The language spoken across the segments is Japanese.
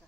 こ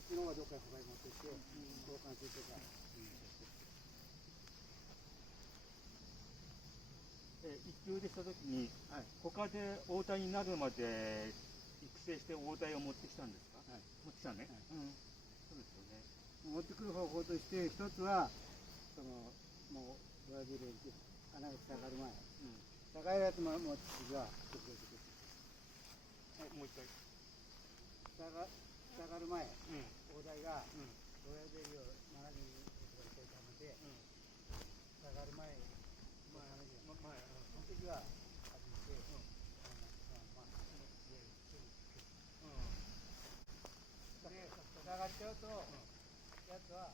っちの方がどっかに他に持ってきて、交換するとか。一級でしたときに、他で応対になるまで育成して応対を持ってきたんですか？持ってきたね。そうですよね。持ってくる方法として、一つは、もう、ブラジルに穴が下がる前。下がるやつも持ってきは、もう一回。下がる前、大台が、ロイヤルベリーを7人とか1回貯めて、下がる前、その時は外して、下がっちゃうと、やつは、